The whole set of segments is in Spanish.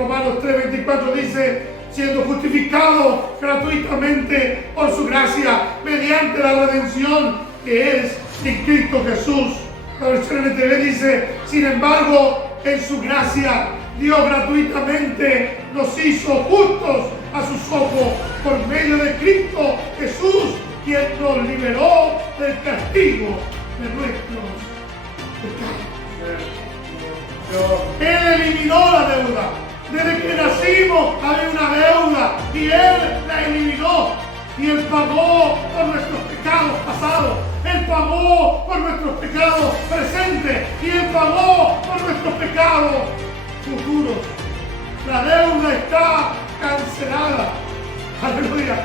Romanos 3:24 dice, siendo justificado gratuitamente por su gracia, mediante la redención que es en Cristo Jesús. La versión NTV dice, sin embargo, en su gracia, Dios gratuitamente nos hizo justos a sus ojos por medio de Cristo Jesús, quien nos liberó del castigo de nuestros pecados. Él eliminó la deuda. Desde que nacimos había una deuda y Él la eliminó. Y Él pagó por nuestros pecados pasados. Él pagó por nuestros pecados presentes. Y Él pagó por nuestros pecados futuros. La deuda está cancelada. Aleluya.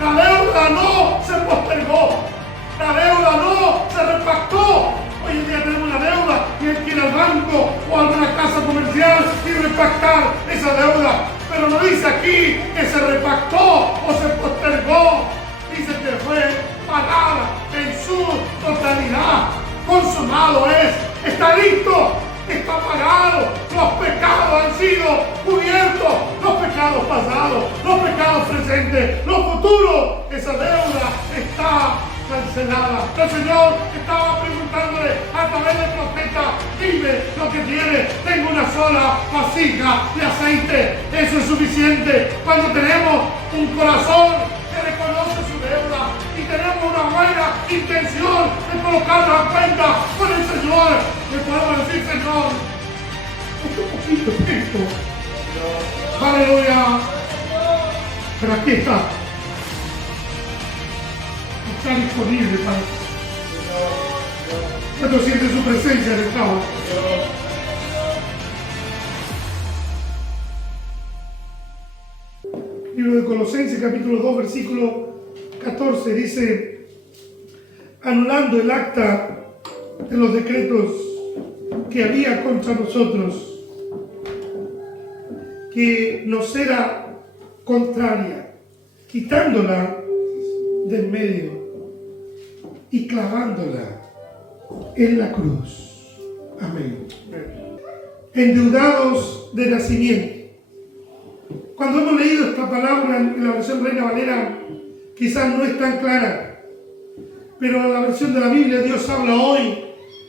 La deuda no se postergó. La deuda no se repactó. Hoy en día tenemos una deuda y hay que ir al banco o a alguna casa comercial y repactar esa deuda. Pero no dice aquí que se repactó o se postergó. Dice que fue pagada en su totalidad. Consumado es. Está listo. Está pagado. Los pecados han sido cubiertos. Los pecados pasados. Los pecados presentes. Los futuros. Esa deuda está cancelada. El Señor estaba preguntándole a través del profeta, dime lo que tienes. Tengo una sola vasija de aceite. Eso es suficiente. Cuando tenemos un corazón que reconoce su deuda y tenemos una buena intención de colocarla a cuenta con el Señor, le podemos decir, Señor, este poquito tiempo. Aleluya. Pero aquí está. Está disponible para cuando siente su presencia en el trabajo. Libro de Colosenses, capítulo 2, versículo 14, dice, anulando el acta de los decretos que había contra nosotros, que nos era contraria, quitándola del medio y clavándola en la cruz. Amén. Endeudados de nacimiento. Cuando hemos leído esta palabra en la versión Reina Valera, quizás no es tan clara, pero en la versión de la Biblia Dios habla hoy.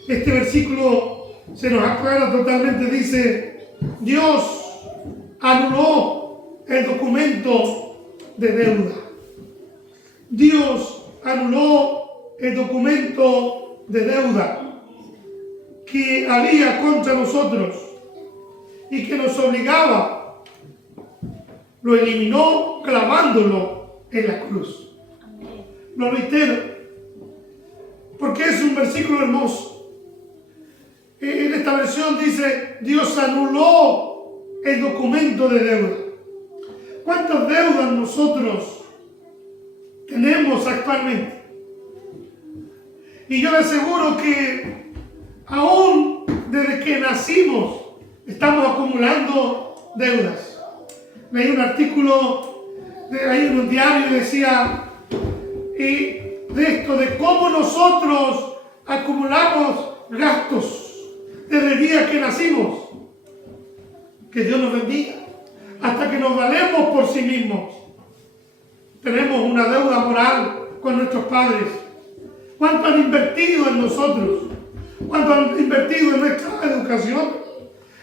Este versículo se nos aclara totalmente. Dice, Dios anuló el documento de deuda. Dios anuló el documento de deuda que había contra nosotros y que nos obligaba. Lo eliminó clavándolo en la cruz. Lo reitero, porque es un versículo hermoso. En esta versión dice, Dios anuló el documento de deuda. ¿Cuántas deudas nosotros tenemos actualmente? Y yo le aseguro que aún desde que nacimos estamos acumulando deudas. Leí un artículo ahí en un diario y decía de esto, de cómo nosotros acumulamos gastos desde el día que nacimos. Que Dios nos bendiga. Hasta que nos valemos por sí mismos. Tenemos una deuda moral con nuestros padres. ¿Cuánto han invertido en nosotros? ¿Cuánto han invertido en nuestra educación?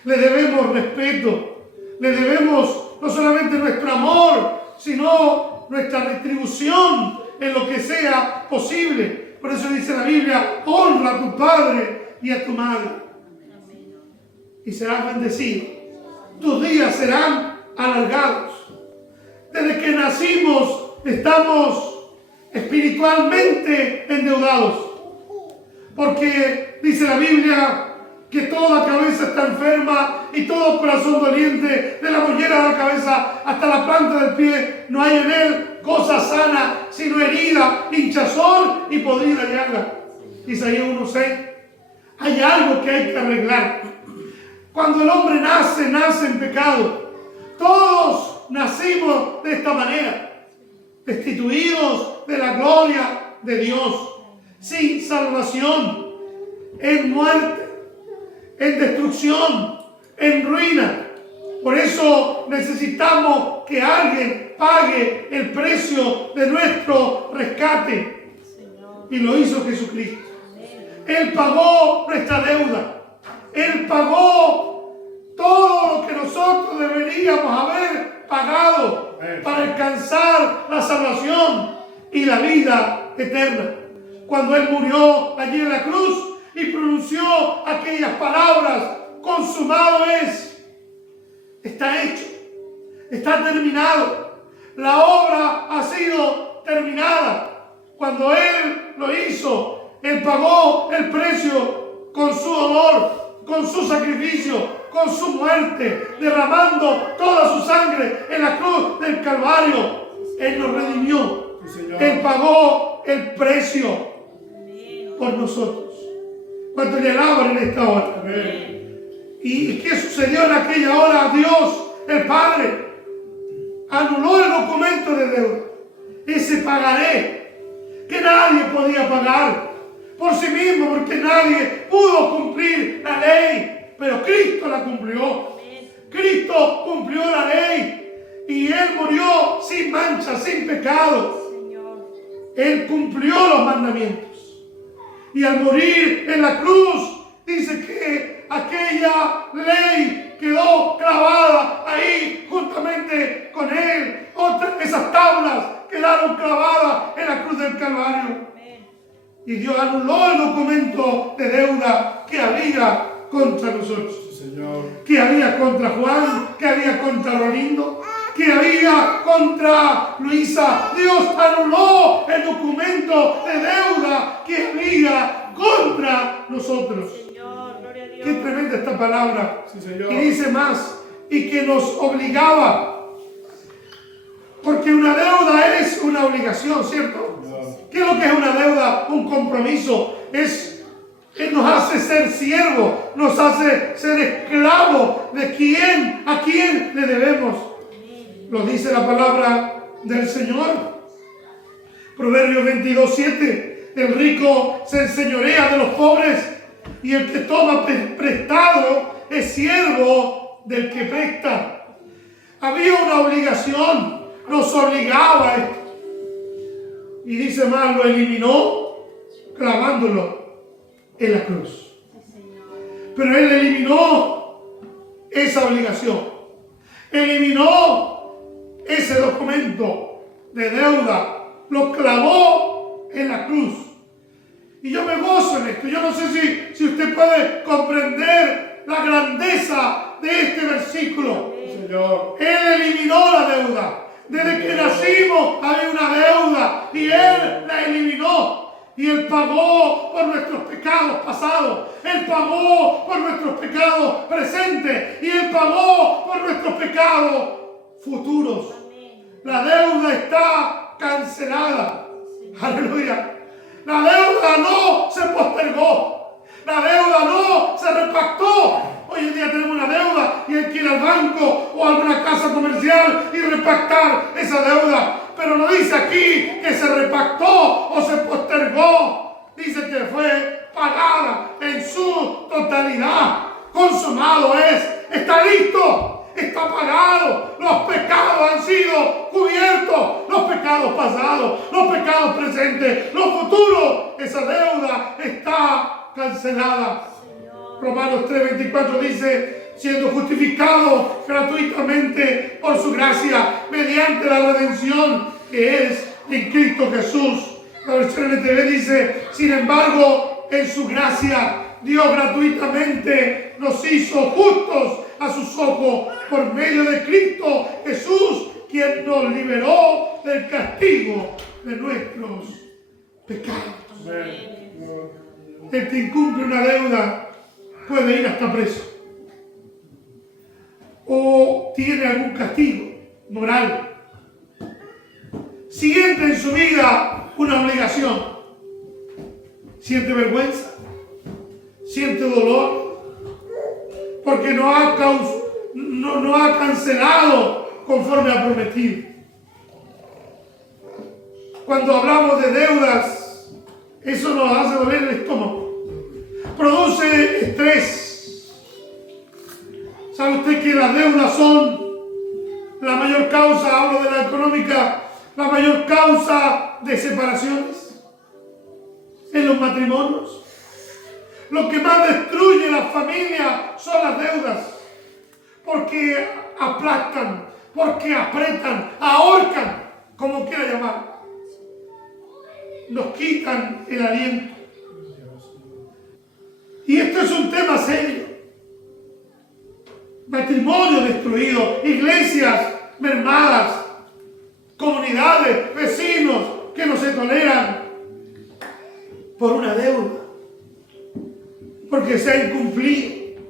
Le debemos respeto. Le debemos no solamente nuestro amor, sino nuestra retribución en lo que sea posible. Por eso dice la Biblia, honra a tu padre y a tu madre. Y serás bendecido. Tus días serán alargados. Desde que nacimos estamos espiritualmente endeudados. Porque dice la Biblia que toda cabeza está enferma y todo corazón doliente, de la mollera de la cabeza hasta la planta del pie, no hay en él cosa sana, sino herida, hinchazón y podrida llaga. Isaías 1:6. Hay algo que hay que arreglar. Cuando el hombre nace en pecado. Todos nacimos de esta manera, destituidos de la gloria de Dios, sin salvación, en muerte, en destrucción, en ruina. Por eso necesitamos que alguien pague el precio de nuestro rescate. Y lo hizo Jesucristo. Él pagó nuestra deuda. Él pagó todo lo que nosotros deberíamos haber pagado para alcanzar la salvación y la vida eterna. Cuando Él murió allí en la cruz y pronunció aquellas palabras: consumado es. Está hecho, está terminado, la obra ha sido terminada. Cuando Él lo hizo, Él pagó el precio con su dolor, con su sacrificio, con su muerte, derramando toda su sangre en la cruz del Calvario. Él nos redimió, Él pagó el precio por nosotros. ¿Cuánto le alaban en esta hora? Amén. ¿Y qué sucedió en aquella hora? Dios, el Padre, anuló el documento de deuda. Ese pagaré que nadie podía pagar por sí mismo, porque nadie pudo cumplir la ley, pero Cristo la cumplió. Cristo cumplió la ley y Él murió sin mancha, sin pecado. Él cumplió los mandamientos. Y al morir en la cruz, dice que aquella ley quedó clavada ahí juntamente con Él. Esas tablas quedaron clavadas en la cruz del Calvario. Y Dios anuló el documento de deuda que había contra nosotros. Que había contra Juan, que había contra Ronindo, que había contra Luisa. Dios anuló el documento de deuda que había contra nosotros. Qué tremenda esta palabra. Sí, y dice más, y que nos obligaba. Porque una deuda es una obligación, ¿cierto? ¿Qué es lo que es una deuda? Un compromiso. Nos hace ser siervos, nos hace ser esclavos de quién, a quién le debemos. Lo dice la palabra del Señor. Proverbios 22:7. El rico se enseñorea de los pobres, y el que toma prestado es siervo del que presta. Había una obligación, nos obligaba a esto. Y dice más, lo eliminó clavándolo en la cruz. Pero Él eliminó esa obligación. Eliminó ese documento de deuda. Lo clavó en la cruz. Y yo me gozo en esto. Yo no sé si usted puede comprender la grandeza de este versículo. Señor. Él eliminó la deuda. Desde que nacimos había una deuda y Él la eliminó. Y Él pagó por nuestros pecados pasados. Él pagó por nuestros pecados presentes. Y Él pagó por nuestros pecados futuros. La deuda está cancelada. Aleluya. La deuda no se postergó. La deuda no se repactó. Hoy en día tenemos una deuda y hay que ir al banco o a alguna casa comercial y repactar esa deuda. Pero no dice aquí que se repactó o se postergó. Dice que fue pagada en su totalidad. Consumado es. Está listo. Está pagado. Los pecados han sido cubiertos. Los pecados pasados, los pecados presentes, los futuros. Esa deuda está cancelada. Romanos 3:24 dice, siendo justificado gratuitamente por su gracia, mediante la redención que es en Cristo Jesús. La versión NTV dice, sin embargo, en su gracia, Dios gratuitamente nos hizo justos a sus ojos por medio de Cristo Jesús, quien nos liberó del castigo de nuestros pecados. El que incumple una deuda puede ir hasta preso o tiene algún castigo moral. Siente en su vida una obligación, siente vergüenza, siente dolor, porque no ha cancelado conforme ha prometido. Cuando hablamos de deudas, eso nos hace doler el estómago. Produce estrés. ¿Sabe usted ¿Sabe que las deudas son la mayor causa, hablo de la económica, la mayor causa de separaciones en los matrimonios? Lo que más destruye la familia son las deudas, porque aplastan, porque apretan, ahorcan, como quiera llamar. Nos quitan el aliento. Y esto es un tema serio. Matrimonio destruido, iglesias mermadas, comunidades, vecinos que no se toleran por una deuda, porque se ha incumplido.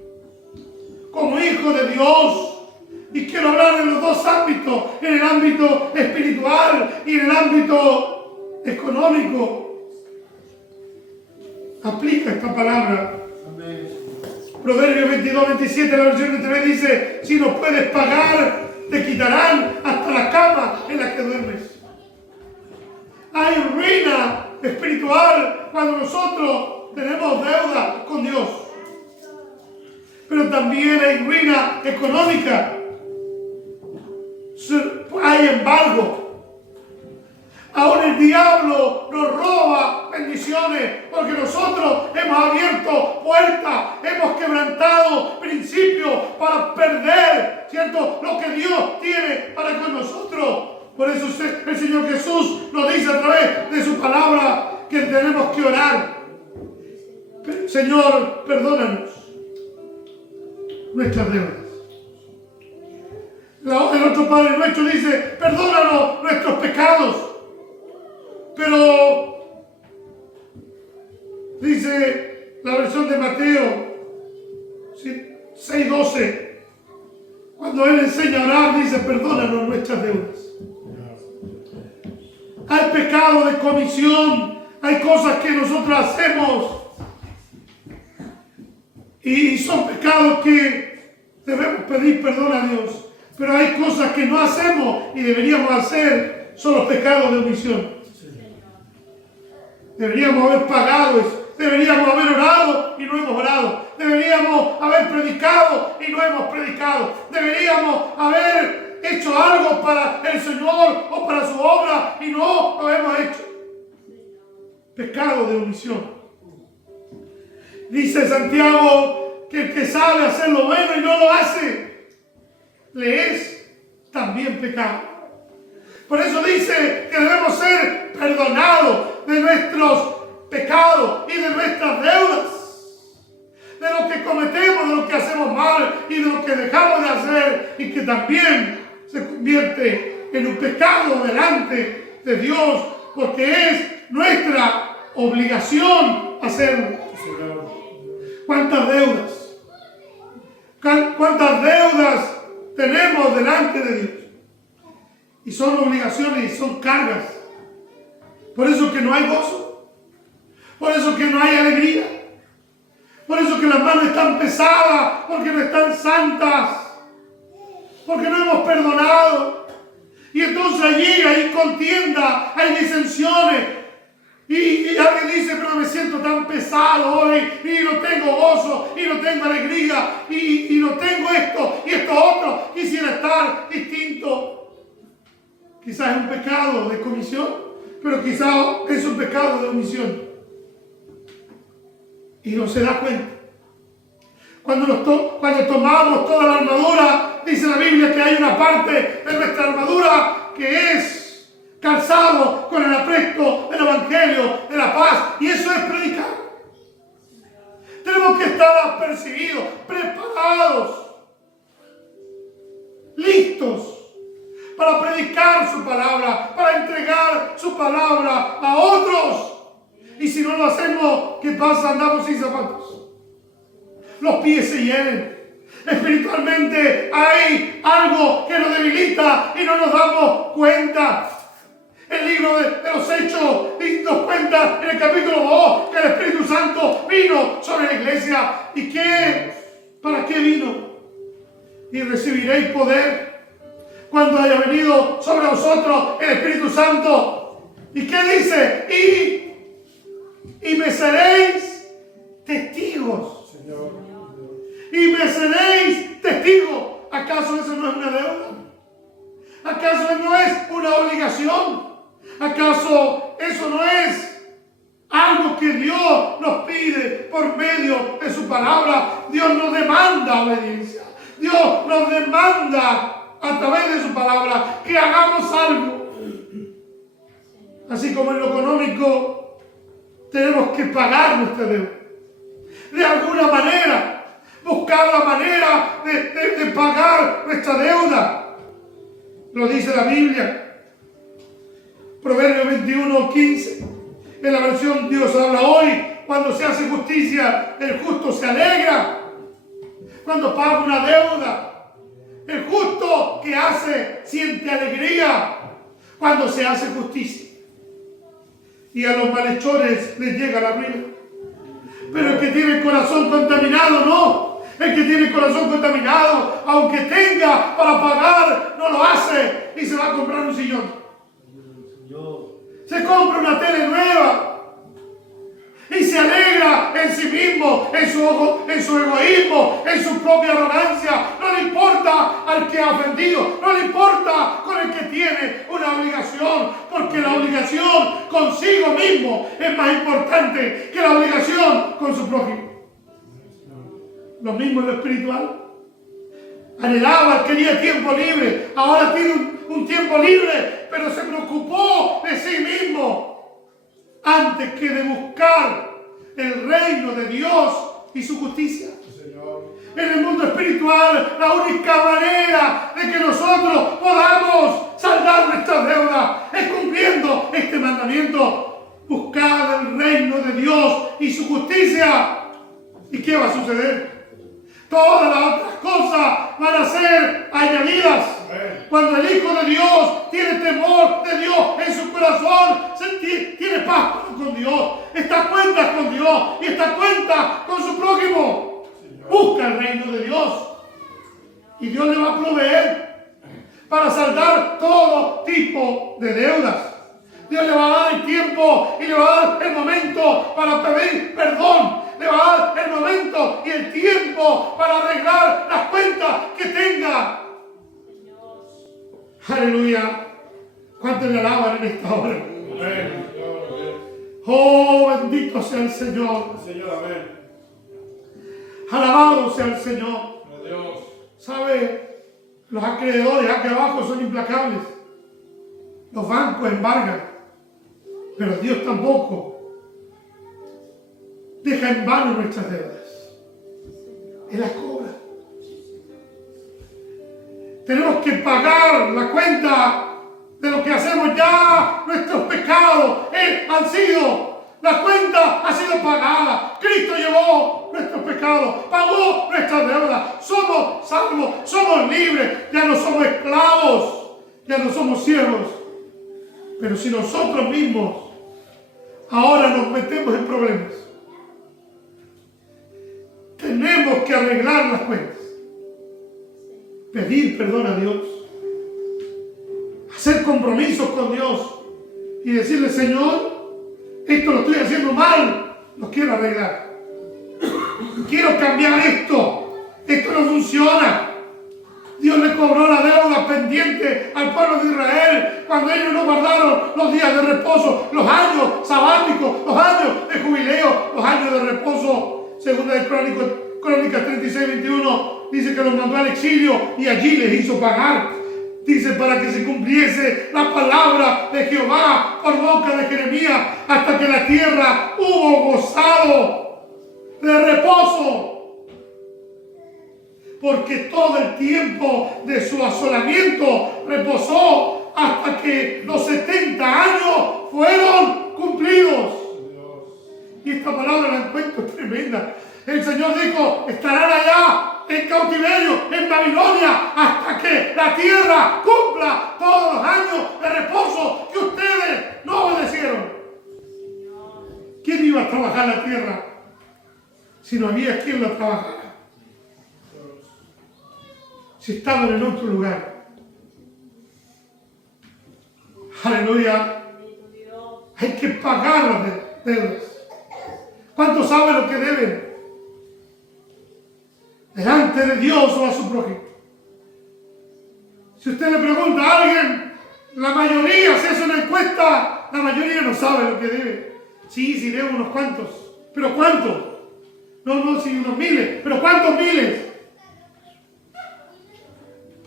Como hijo de Dios, y quiero hablar en los dos ámbitos, en el ámbito espiritual y en el ámbito económico. Aplica esta palabra. Amén. Proverbios 22, 27, la versión que te dice: si no puedes pagar, te quitarán hasta la cama en la que duermes. Hay ruina espiritual cuando nosotros tenemos deuda con Dios. Pero también hay ruina económica. Hay embargo. Ahora el diablo nos roba bendiciones porque nosotros hemos abierto puertas, hemos quebrantado principios para perder, ¿cierto?, lo que Dios tiene para con nosotros. Por eso el Señor Jesús nos dice a través de su palabra que tenemos que orar. Señor, perdónanos nuestras deudas. El otro Padre nuestro dice: perdónanos nuestros pecados. Pero dice la versión de Mateo 6:12, cuando Él enseña a orar, dice: perdónanos nuestras deudas. Hay pecado de comisión, hay cosas que nosotros hacemos y son pecados que debemos pedir perdón a Dios. Pero hay cosas que no hacemos y deberíamos hacer, son los pecados de omisión. Deberíamos haber pagado eso. Deberíamos haber orado y no hemos orado. Deberíamos haber predicado y no hemos predicado. Deberíamos haber hecho algo para el Señor o para su obra y no lo hemos hecho. Pecado de omisión. Dice Santiago que el que sabe hacer lo bueno y no lo hace, le es también pecado. Por eso dice que debemos ser perdonados de nuestros pecados y de nuestras deudas, de lo que cometemos, de lo que hacemos mal y de lo que dejamos de hacer, y que también se convierte en un pecado delante de Dios, porque es nuestra obligación hacerlo. ¿Cuántas deudas? ¿Cuántas deudas tenemos delante de Dios? Y son obligaciones y son cargas. Por eso que no hay gozo. Por eso que no hay alegría. Por eso que las manos están pesadas. Porque no están santas. Porque no hemos perdonado. Y entonces allí hay contienda, hay disensiones. Y alguien dice: pero me siento tan pesado hoy, y no tengo gozo, y no tengo alegría, y no tengo esto, y esto otro. Quisiera estar distinto. Quizás es un pecado de comisión, pero quizás es un pecado de omisión. Y no se da cuenta. Cuando tomamos toda la armadura, dice la Biblia que hay una parte de nuestra armadura que es calzado con el apresto del Evangelio de la paz. Y eso es predicar. Tenemos que estar apercibidos, preparados, listos para predicar su palabra, para entregar su palabra a otros. Y si no lo hacemos, ¿qué pasa? Andamos sin zapatos. Los pies se hieren. Espiritualmente hay algo que nos debilita y no nos damos cuenta. El libro de los Hechos nos cuenta en el capítulo 2 que el Espíritu Santo vino sobre la iglesia. ¿Y qué? ¿Para qué vino? Y recibiréis poder cuando haya venido sobre vosotros el Espíritu Santo. ¿Y qué dice? Y me seréis testigos. Señor. Y me seréis testigos. ¿Acaso eso no es una deuda? ¿Acaso eso no es una obligación? ¿Acaso eso no es algo que Dios nos pide por medio de su palabra? Dios nos demanda obediencia. Dios nos demanda a través de su palabra que hagamos algo. Así como en lo económico tenemos que pagar nuestra deuda. De alguna manera, buscar la manera de pagar nuestra deuda. Lo dice la Biblia. Proverbios 21:15. En la versión Dios habla hoy. Cuando se hace justicia, el justo se alegra. Cuando paga una deuda, el justo que hace siente alegría cuando se hace justicia. Y a los malhechores les llega la ruina. Pero el que tiene el corazón contaminado, no. El que tiene el corazón contaminado, aunque tenga para pagar, no lo hace y se va a comprar un sillón. Se compra una tele nueva y se alegra en sí mismo, en su egoísmo, en su propia arrogancia. No le importa al que ha ofendido, no le importa con el que tiene una obligación, porque la obligación consigo mismo es más importante que la obligación con su prójimo. Lo mismo en lo espiritual. Anhelaba, quería tiempo libre, ahora tiene un tiempo libre, pero se preocupó de sí mismo antes que de buscar el reino de Dios y su justicia. En el mundo espiritual, la única manera de que nosotros podamos saldar nuestras deudas es cumpliendo este mandamiento: buscar el reino de Dios y su justicia. ¿Y qué va a suceder? Todas las otras cosas van a ser añadidas. Cuando el Hijo de Dios tiene temor de Dios en su corazón, tiene paz con Dios, está a cuentas con Dios y está a cuentas con su prójimo. Busca el reino de Dios y Dios le va a proveer para saldar todo tipo de deudas. Dios le va a dar el tiempo y le va a dar el momento para pedir perdón. Le va a dar el momento y el tiempo para arreglar las cuentas que tenga. Aleluya. ¿Cuántos le alaban en esta hora? Amén. Oh, bendito sea el Señor. Amén. Alabado sea el Señor. ¿Sabe? Los acreedores acá abajo son implacables. Los bancos embargan. Pero Dios tampoco deja en vano nuestras deudas. Él las cobra. Tenemos que pagar la cuenta de lo que hacemos ya. Nuestros pecados han sido, la cuenta ha sido pagada. Cristo llevó nuestros pecados, pagó nuestras deudas. Somos salvos, somos libres. Ya no somos esclavos, ya no somos siervos. Pero si nosotros mismos ahora nos metemos en problemas, tenemos que arreglar las cuentas, pedir perdón a Dios, hacer compromisos con Dios y decirle: Señor, esto lo estoy haciendo mal, lo quiero arreglar, quiero cambiar esto no funciona. Dios le cobró la deuda pendiente al pueblo de Israel cuando ellos no guardaron los días de reposo, los años sabáticos, los años de jubileo, los años de reposo. Segunda de Crónicas 36:21 dice que los mandó al exilio y allí les hizo pagar. Dice: para que se cumpliese la palabra de Jehová por boca de Jeremías, hasta que la tierra hubo gozado de reposo. Porque todo el tiempo de su asolamiento reposó hasta que los 70 años fueron cumplidos. Y esta palabra la encuentro tremenda. El Señor dijo: estarán allá en cautiverio, en Babilonia, hasta que la tierra cumpla todos los años de reposo que ustedes no obedecieron. ¿Quién iba a trabajar la tierra si no había quien la trabajara? Si estaban en otro lugar. Aleluya. Hay que pagar las deudas. ¿Cuántos saben lo que deben? Delante de Dios o a su prójimo. Si usted le pregunta a alguien, la mayoría, si hace una encuesta, la mayoría no sabe lo que debe. Sí, debe unos cuantos. ¿Pero cuántos? No, sí, unos miles. ¿Pero cuántos miles?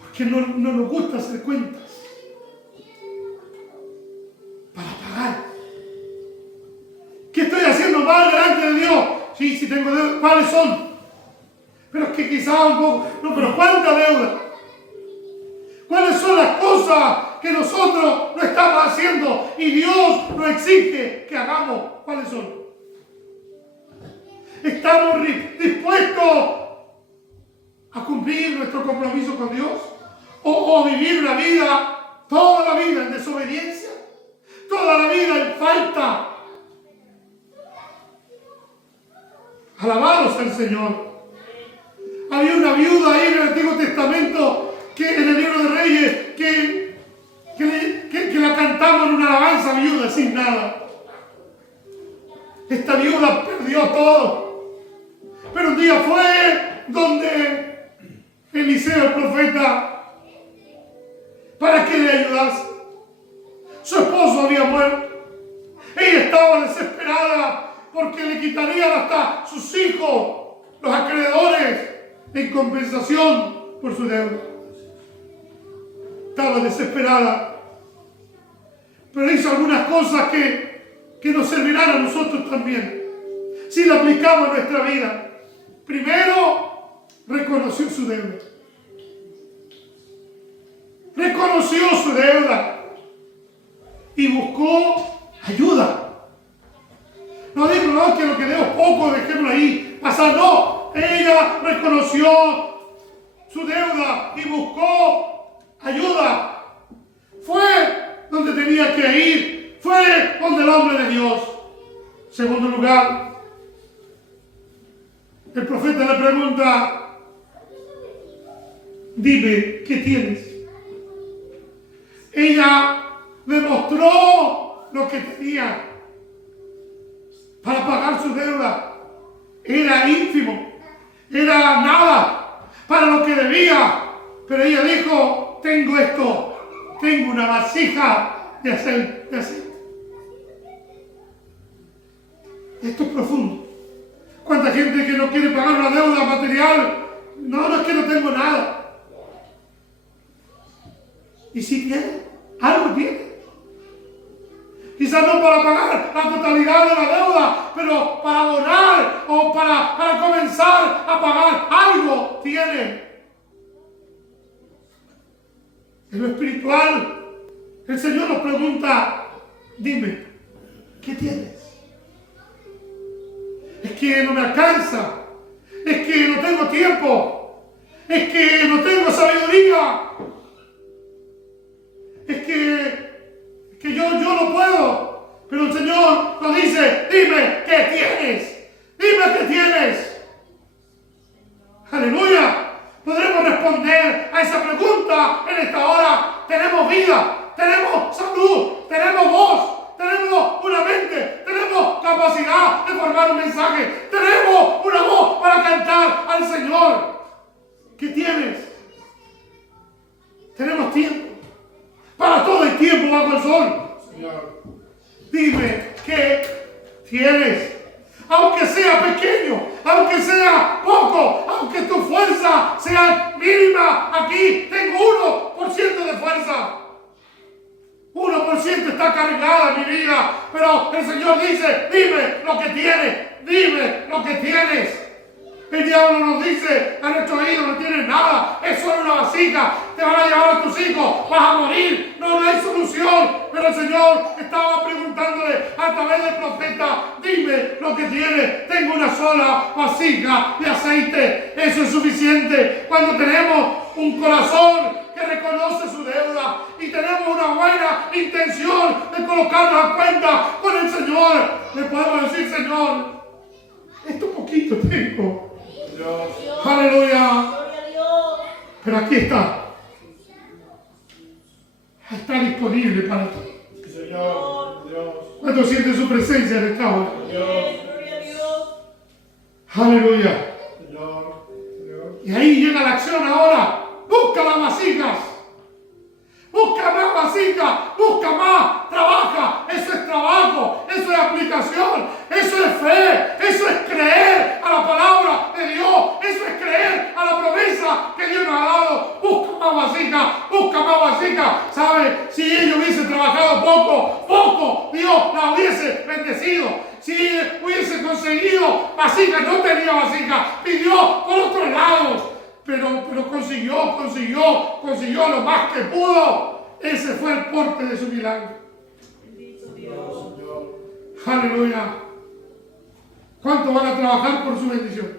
Porque no nos gusta hacer cuentas. Para pagar. ¿Qué estoy haciendo mal delante de Dios? Sí, tengo deudas. ¿Cuáles son? Pero es que quizás un poco. No, pero ¿cuánta deuda? ¿Cuáles son las cosas que nosotros no estamos haciendo y Dios nos exige que hagamos? ¿Cuáles son? ¿Estamos dispuestos a cumplir nuestro compromiso con Dios? ¿O vivir una vida, toda la vida en desobediencia? ¿Toda la vida en falta? Alabados al Señor. Había una viuda ahí en el Antiguo Testamento, que en el libro de Reyes, que la cantamos en una alabanza viuda sin nada. Esta viuda perdió todo. Pero un día fue donde Eliseo, el profeta, para que le ayudase. Su esposo había muerto. Ella estaba desesperada porque le quitarían hasta sus hijos, los acreedores, en compensación por su deuda. Estaba desesperada. Pero hizo algunas cosas que nos servirán a nosotros también, si lo aplicamos en nuestra vida. Primero, reconoció su deuda. Reconoció su deuda y buscó ayuda. No dijo, no, que lo que debo poco, dejémoslo ahí pasar. No, ella reconoció su deuda y buscó ayuda. Fue donde tenía que ir. Fue donde el hombre de Dios. Segundo lugar, el profeta le pregunta, dime, ¿qué tienes? Ella demostró lo que tenía para pagar su deuda. Era ínfimo, era nada para lo que debía. Pero ella dijo, tengo esto, tengo una vasija de aceite. Esto es profundo. ¿Cuánta gente que no quiere pagar una deuda material? No es que no tengo nada. Y si tiene, algo tiene. Quizás no para pagar la totalidad de la deuda, pero para abonar o para comenzar a pagar algo tiene. En lo espiritual, el Señor nos pregunta, dime, ¿qué tienes? Es que no me alcanza, es que no tengo tiempo, es que no tengo sabiduría, es que yo no puedo. Pero el Señor nos dice, dime qué tienes, dime qué tienes. Aleluya. Podremos responder a esa pregunta en esta hora. Tenemos vida, tenemos salud, tenemos voz, tenemos una mente, tenemos capacidad de formar un mensaje, tenemos una voz para cantar al Señor. ¿Qué tienes? Tenemos tiempo. Para todo el tiempo bajo el sol. Señor. Dime qué tienes. Aunque sea pequeño, aunque sea poco, aunque tu fuerza sea mínima, aquí tengo 1% de fuerza. 1% está cargada mi vida, pero el Señor dice, dime lo que tienes, dime lo que tienes. El diablo nos dice a nuestro oído, no tienes nada, es solo una vasija, te van a llevar a tus hijos, vas a morir, no hay solución. Pero el Señor estaba preguntándole a través del profeta, dime lo que tienes, tengo una sola vasija de aceite, eso es suficiente. Cuando tenemos un corazón que reconoce su deuda y tenemos una buena intención de colocarnos a cuenta con el Señor, le podemos decir, Señor, esto poquito tengo. Dios. Aleluya. Pero aquí está. Está disponible para ti. Señor. Dios. ¿Cuánto siente su presencia en esta hora? Dios. Aleluya. Señor. Y ahí llega la acción ahora. Busca las vasijas. Busca más vasija, busca más, trabaja. Eso es trabajo, eso es aplicación, eso es fe, eso es creer a la palabra de Dios, eso es creer a la promesa que Dios nos ha dado. Busca más vasija, busca más vasija. ¿Sabe? Si ellos hubiesen trabajado poco, Dios la hubiese bendecido. Si hubiese conseguido vasija, no tenía vasija, pidió por otro lado. Pero consiguió lo más que pudo. Ese fue el porte de su milagro. Bendito Dios. Aleluya. ¿Cuántos van a trabajar por su bendición?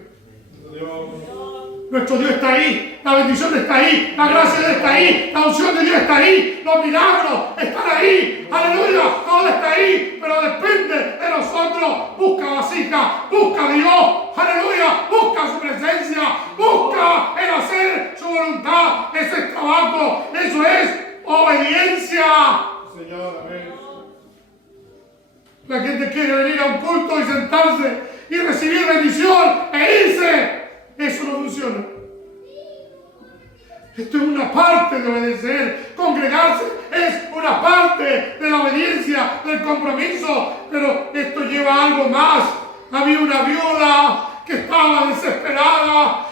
Nuestro Dios está ahí, la bendición está ahí, la gracia de Dios está ahí, la unción de Dios está ahí, los milagros están ahí, aleluya, todo está ahí, pero depende de nosotros. Busca vasija, busca a Dios, aleluya, busca su presencia, busca el hacer su voluntad. Eso es trabajo, eso es obediencia. Señor, amén. La gente quiere venir a un culto y sentarse y recibir bendición e irse. Eso no funciona. Esto es una parte de obedecer. Congregarse es una parte de la obediencia, del compromiso. Pero esto lleva algo más. Había una viuda que estaba desesperada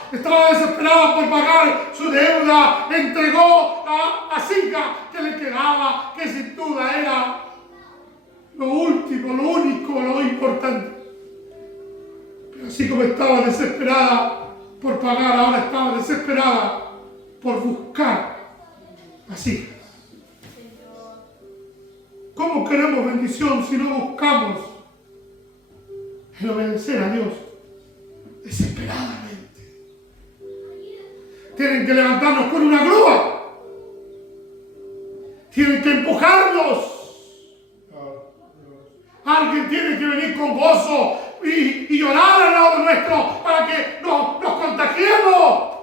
por pagar su deuda. Entregó la vasija que le quedaba, que sin duda era lo último, lo único, lo importante. Pero así como estaba desesperada por pagar, ahora estaba desesperada por buscar vasijas. ¿Cómo queremos bendición si no buscamos el obedecer a Dios desesperadamente? Tienen que levantarnos con una grúa. Tienen que empujarnos. Alguien tiene que venir con gozo y llorar al lado nuestro para que nos contagiemos.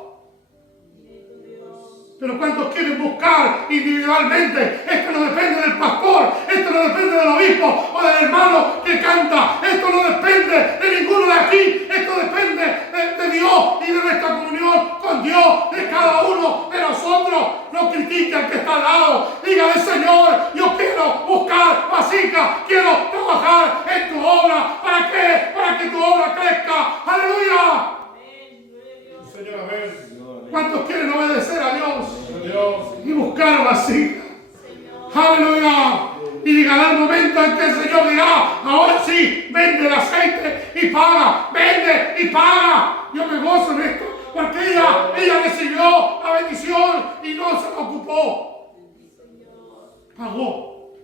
Pero ¿cuántos quieren buscar individualmente? Esto no depende del pastor, esto no depende del obispo o del hermano que canta, esto no depende de ninguno de aquí, esto depende de Dios y de nuestra comunión con Dios, de cada uno de nosotros. No critique al que está al lado, dígale: Señor, yo quiero buscar vasija, quiero trabajar en tu obra. ¿Para qué? Para que tu obra crezca. ¡Aleluya! Señor, amén. ¿Cuántos quieren obedecer a Dios y buscar vasija? ¡Aleluya! Y llegará el momento en que el Señor dirá: ahora sí, vende el aceite y paga, vende y paga. Yo me gozo en esto, porque ella recibió la bendición y no se la ocupó. Pagó.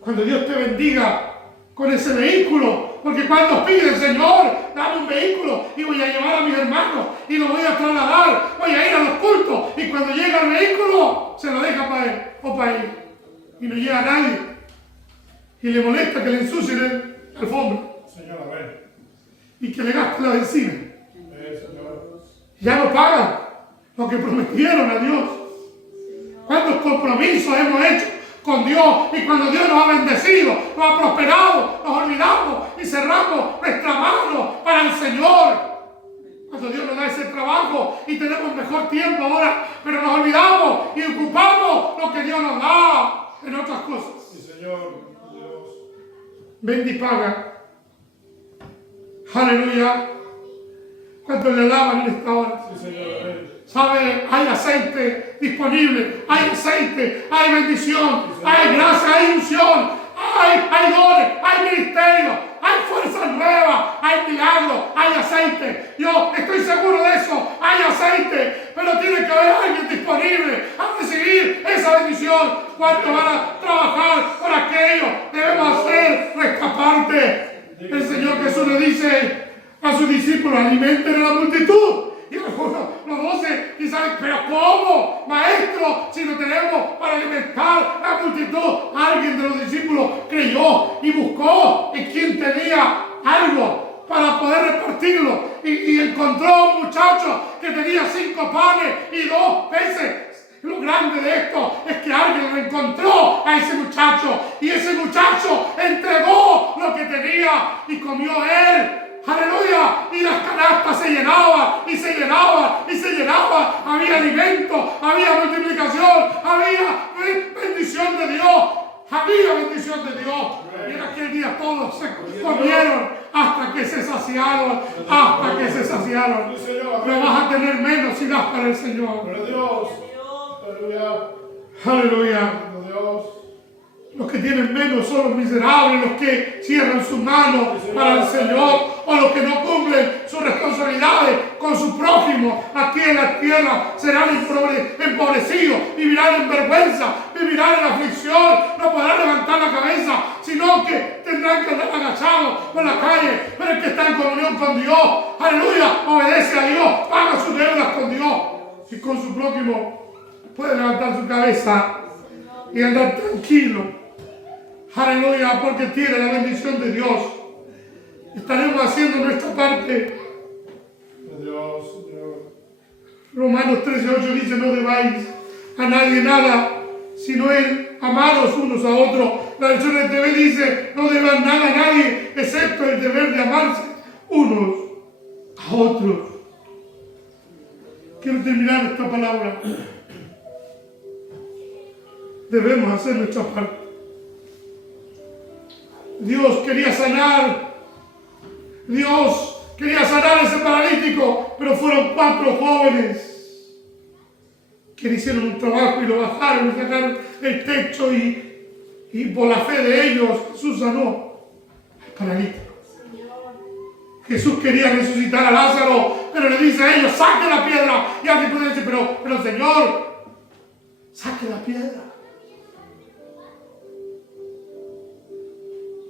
Cuando Dios te bendiga con ese vehículo, porque cuando pide el Señor: dame un vehículo y voy a llevar a mis hermanos y lo voy a trasladar, voy a ir a los cultos, y cuando llega el vehículo se lo deja para él o para ella y no llega nadie y le molesta que le ensucien el alfombra, Señor, amén. y que le gasten la benzina. Señor. Ya no pagan lo que prometieron a Dios. ¿Cuántos compromisos hemos hecho con Dios? Y cuando Dios nos ha bendecido, nos ha prosperado, nos olvidamos y cerramos nuestra mano para el Señor. Cuando Dios nos da ese trabajo y tenemos mejor tiempo ahora, pero nos olvidamos y ocupamos lo que Dios nos da en otras cosas. Sí, Señor. Dios. Vende y paga. Aleluya. ¿Cuántos le alaban en esta hora? Sí, Señor, amén. ¿Sabe? Hay aceite disponible, hay aceite, hay bendición, hay gracia, hay unción, hay dones, hay ministerio, hay fuerza nueva, hay milagros, hay aceite. Yo estoy seguro de eso, hay aceite, pero tiene que haber alguien disponible a recibir esa bendición. ¿Cuántos van a trabajar por aquello? Debemos hacer nuestra parte. El Señor Jesús le dice a sus discípulos: alimenten a la multitud. Y los 12 y saben: pero ¿cómo, maestro? Si no tenemos para alimentar la multitud. Alguien de los discípulos creyó y buscó en quien tenía algo para poder repartirlo, y encontró a un muchacho que tenía 5 panes y 2 peces. Lo grande de esto es que alguien lo encontró a ese muchacho, y ese muchacho entregó lo que tenía y comió él. ¡Aleluya! Y las canastas se llenaban y se llenaban y se llenaban. Había había alimento, había multiplicación, había bendición de Dios. Había bendición de Dios. Y en aquel día todos se comieron hasta que se saciaron. Hasta que se saciaron. No vas a tener menos si das para el Señor. Gloria a Dios. Aleluya. Aleluya. Gloria a Dios. Los que tienen menos son los miserables, los que cierran sus manos para el Señor, o los que no cumplen sus responsabilidades con su prójimo. Aquí en la tierra serán empobrecidos, vivirán en vergüenza, vivirán en aflicción, no podrán levantar la cabeza, sino que tendrán que andar agachados por la calle. Pero el que está en comunión con Dios, aleluya, obedece a Dios, paga sus deudas con Dios y con su prójimo, puede levantar su cabeza y andar tranquilo. Aleluya, porque tiene la bendición de Dios. Estaremos haciendo nuestra parte. Dios, Señor. Romanos 13:8 dice: no debáis a nadie nada, sino el amaros unos a otros. La versión de TV dice: no deban nada a nadie, excepto el deber de amarse unos a otros. Quiero terminar esta palabra. Debemos hacer nuestra parte. Dios quería sanar a ese paralítico, pero fueron 4 jóvenes que le hicieron un trabajo y lo bajaron y sacaron el techo y por la fe de ellos Jesús sanó al paralítico. Jesús quería resucitar a Lázaro, pero le dice a ellos: saque la piedra. Y alguien puede decir: pero Señor, saque la piedra.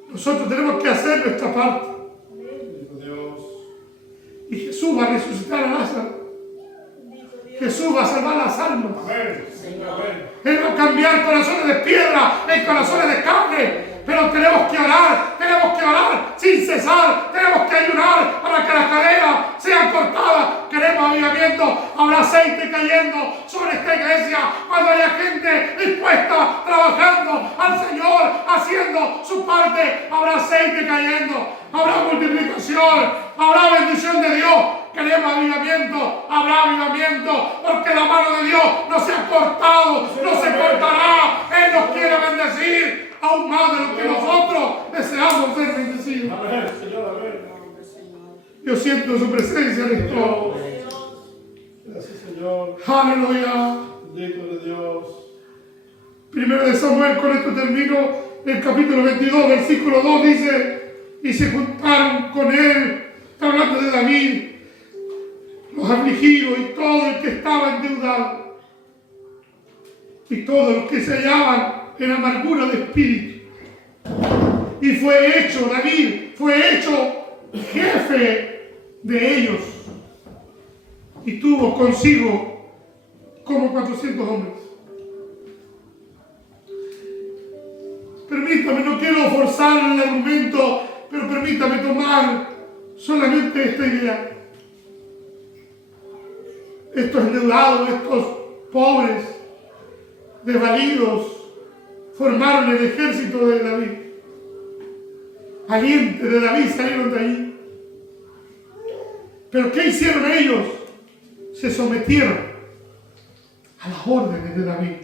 Nosotros tenemos que hacer nuestra parte. Dios. Y Jesús va a resucitar a Lázaro. Jesús va a salvar las almas. Amén. Amén. Él va a cambiar corazones de piedra en corazones de carne. Pero tenemos que orar sin cesar. Tenemos que ayunar para que las cadenas sean cortadas. Queremos avivamiento. Habrá aceite cayendo sobre esta iglesia cuando haya gente dispuesta, trabajando al Señor, haciendo su parte. Habrá aceite cayendo, habrá multiplicación, habrá bendición de Dios. Queremos avivamiento, habrá avivamiento, porque la mano de Dios no se ha cortado, no se cortará. Él nos quiere bendecir aún más de lo que nosotros deseamos ser bendecidos. Amén, Señor, amén. Yo siento su presencia en esto. Gracias, Señor. Aleluya. Bendito de Dios. Primero de Samuel, con esto termino, el capítulo 22, versículo 2 dice: y se juntaron con él, está hablando de David, los afligidos y todo el que estaba endeudado, y todos los que se hallaban en amargura de espíritu. Y David fue hecho jefe de ellos, y tuvo consigo como 400 hombres. Permítame, no quiero forzar el argumento, pero permítame tomar solamente esta idea. Estos endeudados, estos pobres, desvalidos, formaron el ejército de David. Valientes de David salieron de allí. Pero ¿qué hicieron ellos? Se sometieron a las órdenes de David.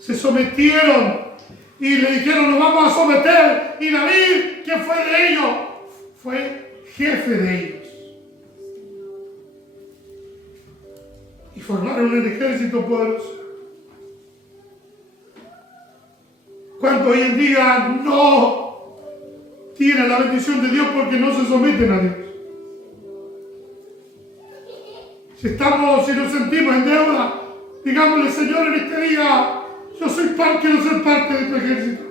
Se sometieron y le dijeron: nos vamos a someter. Y David, ¿quién fue de ellos? Fue jefe de ellos. Y formaron un ejército poderoso. ¿Cuántos hoy en día no tienen la bendición de Dios porque no se someten a Dios? Si nos sentimos en deuda, digámosle: Señor, en este día quiero ser parte de tu ejército.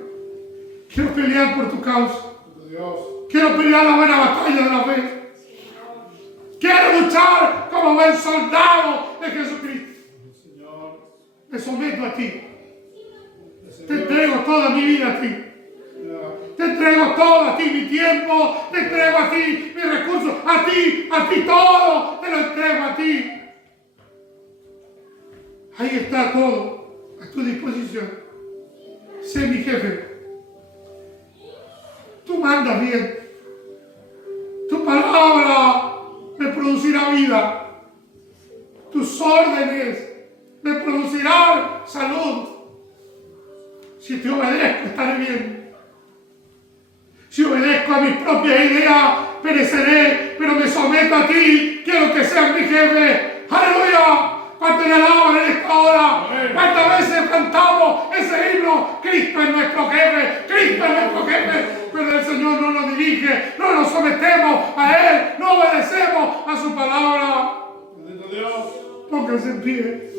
Quiero pelear por tu causa. Dios. Quiero pelear la buena batalla de la fe. Quiero luchar como buen soldado de Jesucristo. Señor. Me someto a ti. Te entrego toda mi vida a ti. Te entrego todo a ti, mi tiempo. Te entrego a ti mis recursos. A ti todo. Te lo entrego a ti. Ahí está todo a tu disposición. Sé mi jefe. Tú mandas bien. Tu palabra me producirá vida. Si te obedezco, estaré bien. Si obedezco a mis propias ideas, pereceré, pero me someto a ti. Quiero que seas mi jefe. ¡Aleluya! ¿Cuántos le alaban en esta hora? ¿Cuántas veces cantamos ese himno? Cristo es nuestro jefe, Cristo es nuestro jefe. Pero el Señor no nos dirige, no nos sometemos a Él, no obedecemos a su palabra. Bendito Dios. Pónganse en pie.